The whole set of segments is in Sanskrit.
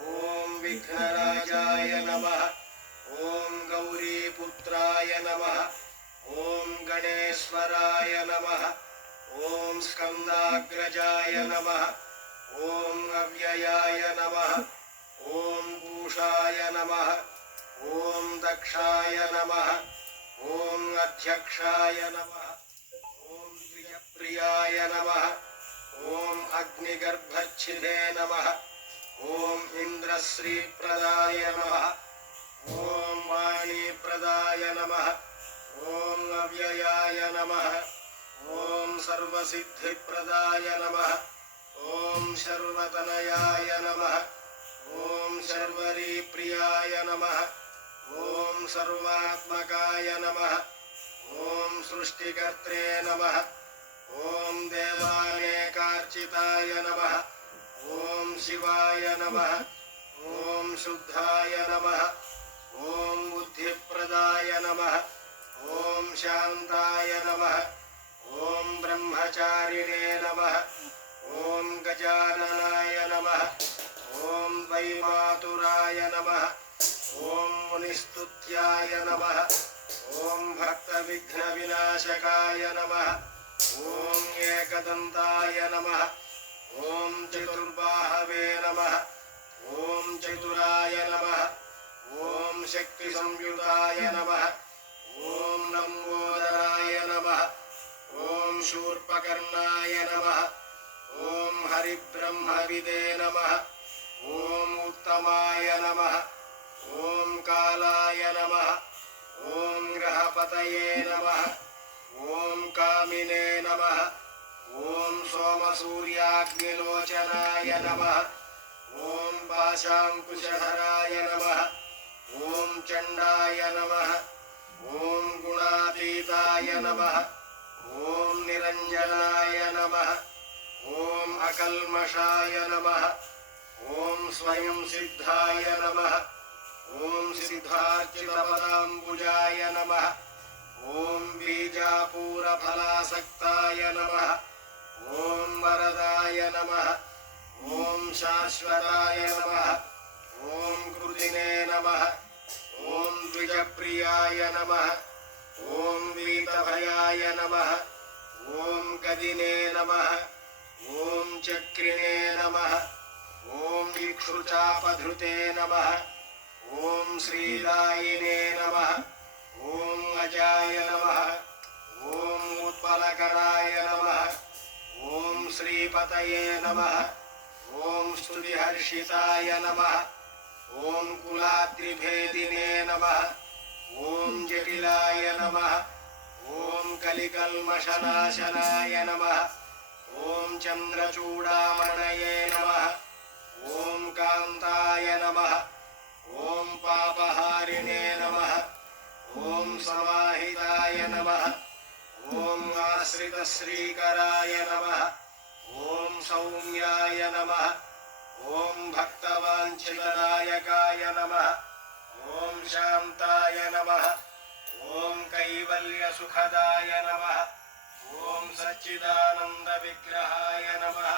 ॐ विघ्नराजाय नमः। ॐ गौरीपुत्राय नमः। ॐ गणेश्वराय नमः। ॐ स्कन्दाग्रजाय नमः। ॐ अव्ययाय नमः। ॐ पूषाय नमः। ॐ दक्षाय नमः। ॐ अध्यक्षाय नमः। ॐ द्विजप्रियाय नमः। ॐ अग्निगर्भच्छिदे नमः। ॐ इन्द्रश्रीप्रदाय नमः। ॐ वाणीप्रदाय नमः। ॐ अव्ययाय नमः। ॐ सर्वसिद्धिप्रदाय नमः। ॐ शर्वतनयाय नमः। ॐ शर्वरीप्रियाय नमः। ॐ सर्वात्मकाय नमः। ॐ सृष्टिकर्त्रे नमः। ॐ देवानेकार्चिताय नमः। ॐ शिवाय नमः। ॐ शुद्धाय नमः। ॐ बुद्धिप्रदाय नमः। ॐ शान्ताय नमः। ॐ ब्रह्मचारिणे नमः। ॐ गजाननाय नमः। ॐ वैमातुराय नमः। ॐ मुनिस्तुत्याय नमः। ॐ भक्तविघ्नविनाशकाय नमः। ॐ एकदन्ताय नमः। ॐ चतुर्बाहवे नमः। ॐ चतुराय नमः। ॐ शक्तिसंयुताय नमः। ॐ लम्बोदराय नमः। ॐ शूर्पकर्णाय नमः। ॐ हरिब्रह्मविदे नमः। ॐ उत्तमाय नमः। ॐ कालाय नमः। ॐ ग्रहपतये नमः। ॐ कामिने नमः। ॐ सोमसूर्याग्निलोचनाय नमः। ॐ पाशाङ्कुशधराय नमः। ॐ चण्डाय नमः। ॐ गुणातीताय नमः। ॐ निरञ्जनाय नमः। ॐ अकल्मषाय नमः। ॐ स्वयं सिद्धाय नमः। ॐ सिद्धार्चितपदाम्बुजाय नमः। ॐ बीजापूरफलासक्ताय नमः। ॐ वरदाय नमः। ॐ शाश्वताय नमः। ॐ कृतिने नमः। ॐ द्विजप्रियाय नमः। ॐ वीतभयाय नमः। ॐ गदिने नमः। ॐ चक्रिणे नमः। ॐ इक्षुचापधृते नमः। ॐ श्रीदायिने नमः। ॐ अजाय नमः। ॐ उत्पलकराय नमः। ॐ श्रीपतये नमः। ॐ स्तुतिहर्षिताय नमः। ॐ कुलाद्रिभेदिने नमः। ॐ जटिलाय नमः। ॐ कलिकल्मषनाशनाय नमः। ॐ चन्द्रचूडामणये नमः। ॐ कान्ताय नमः। ॐ पापहारिणे नमः। ॐ समाहिताय नमः। ॐ आश्रितश्रीकराय नमः। ॐ सौम्याय नमः। ॐ भक्तवाञ्छितदायकाय नमः। ॐ शान्ताय नमः। ॐ कैवल्यसुखदाय नमः। ॐ सच्चिदानन्दविग्रहाय नमः।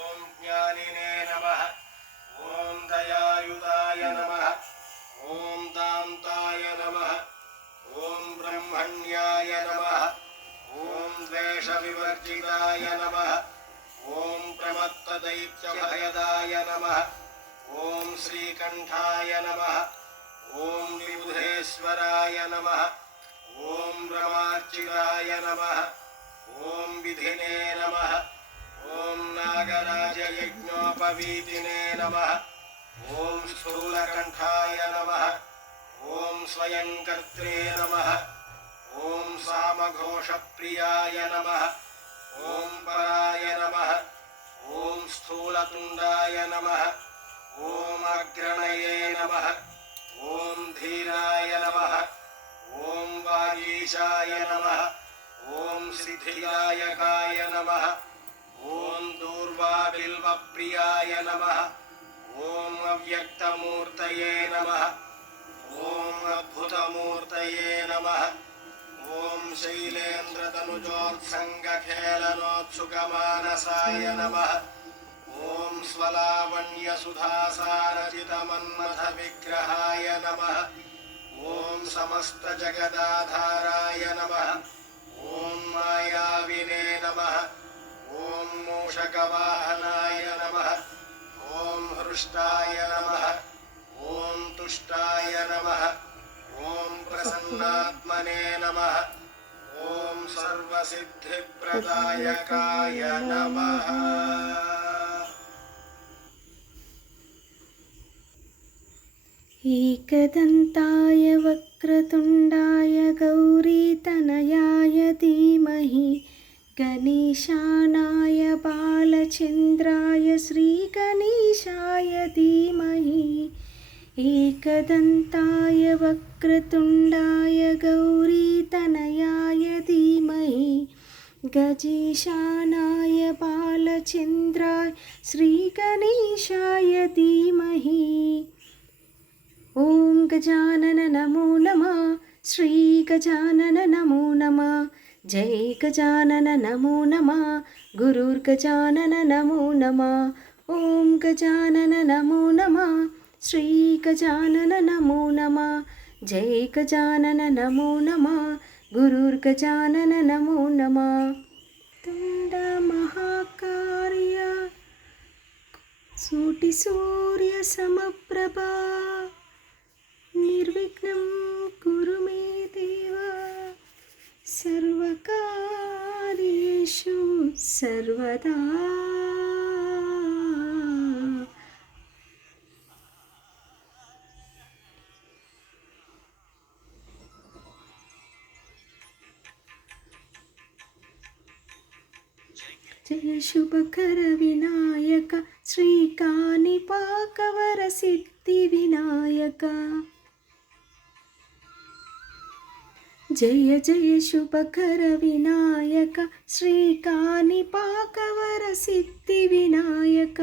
ॐ ज्ञानिने नमः। ॐ दयायुताय नमः। ॐ दान्ताय नमः। ॐ ब्रह्मण्याय नमः। ॐ द्वेषविवर्जिताय नमः। ॐ प्रमत्तदैत्यभयदाय नमः। ॐ श्रीकण्ठाय नमः। ॐ विबुधेश्वराय नमः। ॐ ब्रह्मार्चिताय नमः। ॐ विधिने नमः। ॐ नागराजयज्ञोपवीतिने नमः। ॐ स्थूलकण्ठाय नमः। ॐ स्वयंकर्त्रे नमः। ॐ सामघोषप्रियाय नमः। ॐ पराय नमः। ॐ स्थूलतुण्डाय नमः। ॐ अग्रणये नमः। ॐ धीराय नमः। ॐ वागीशाय नमः। ॐ सिद्धिदायकाय नमः। ॐ दूर्वाबिल्वप्रियाय नमः। ॐ अव्यक्तमूर्तये नमः। ॐ अद्भुतमूर्तये नमः। ॐ शैलेन्द्रतनुजोत्सङ्गखेलनोत्सुकमानसाय नमः। ॐ स्वलावण्यसुधासारचितमन्मथविग्रहाय नमः। ॐ समस्तजगदाधाराय नमः। ॐ मायाविने नमः। ॐ मूषकवाहनाय नमः। ॐ हृष्टाय नमः। ॐ तुष्टाय नमः। ॐ प्रसन्नात्मने नमः। ॐ सर्वसिद्धिप्रदायकाय नमः। एकदन्ताय वक्रतुण्डाय गौरीतनयाय धीमहि गणेशानाय बालचन्द्राय श्रीगणेशाय धीमहि। एकदन्ताय वक्रतुण्डाय गौरीतनयाय धीमहि गजेशानाय बालचन्द्राय श्रीगणेशाय धीमहि। ॐ गजानन नमो नमः। श्री गजानन नमो नमः। जय गजानन नमो नमः। गुरुर्गजानन नमो नमः। ॐ गजानन नमो नमः। श्री गजानन नमो नमः। जय गजानन नमो नमः। गुरुर्गजानन नमो नमः। तुण्ड महाकार्य सूर्यसमप्रभा निर्विघ्नं कुरु मे देव सर्वकार्येषु सर्वदा। जय शुभकर विनायक श्रीकानिपाकवर सिद्धिविनायक। जय जय शुभकर विनायक श्रीकानिपाकवर सिद्धिविनायक।